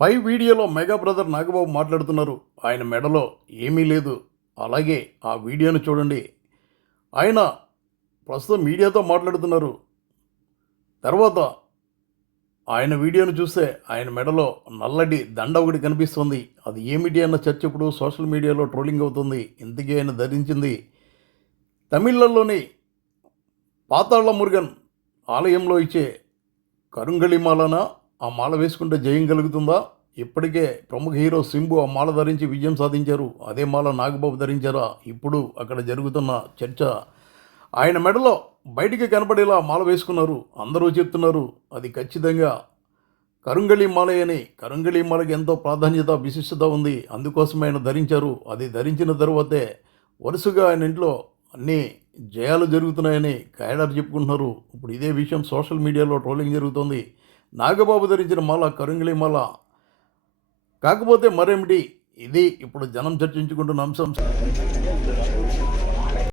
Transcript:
పై వీడియోలో mega brother Nagababu మాట్లాడుతున్నారు. ఆయన మెడలో ఏమీ లేదు. అలాగే ఆ వీడియోను చూడండి. ఆయన ప్రస్తుతం మీడియాతో మాట్లాడుతున్నారు. తర్వాత ఆయన వీడియోను చూస్తే ఆయన మెడలో నల్లటి దండ ఒకటి కనిపిస్తుంది. అది ఏమిటి అన్న చర్చ ఇప్పుడు సోషల్ మీడియాలో ట్రోలింగ్ అవుతుంది. ఇంతకీ ఆయన ధరించింది తమిళంలోని పాతాళ మురుగన్ ఆలయంలో ఇచ్చే కరుంగళి మాలనా? ఆ మాల వేసుకుంటే జయం కలుగుతుందా? ఇప్పటికే ప్రముఖ హీరో సింబు ఆ మాల ధరించి విజయం సాధించారు. అదే మాల నాగబాబు ధరించారా? ఇప్పుడు అక్కడ జరుగుతున్న చర్చ. ఆయన మెడలో బయటికి కనపడేలా మాల వేసుకున్నారు. అందరూ చెప్తున్నారు అది ఖచ్చితంగా కరుంగళి మాల అని. కరుంగళి మాలకి ఎంతో ప్రాధాన్యత, విశిష్టత ఉంది. అందుకోసం ఆయన ధరించారు. అది ధరించిన తర్వాతే వరుసగా ఆయన ఇంట్లో అన్నీ జయాలు జరుగుతున్నాయని కాయడారు చెప్పుకుంటున్నారు. ఇప్పుడు ఇదే విషయం సోషల్ మీడియాలో ట్రోలింగ్ జరుగుతోంది. నాగబాబు ధరించిన మాల కరుంగళి మాల కాకపోతే మరేమిటి? ఇది ఇప్పుడు జనం చర్చించుకుంటున్న అంశం.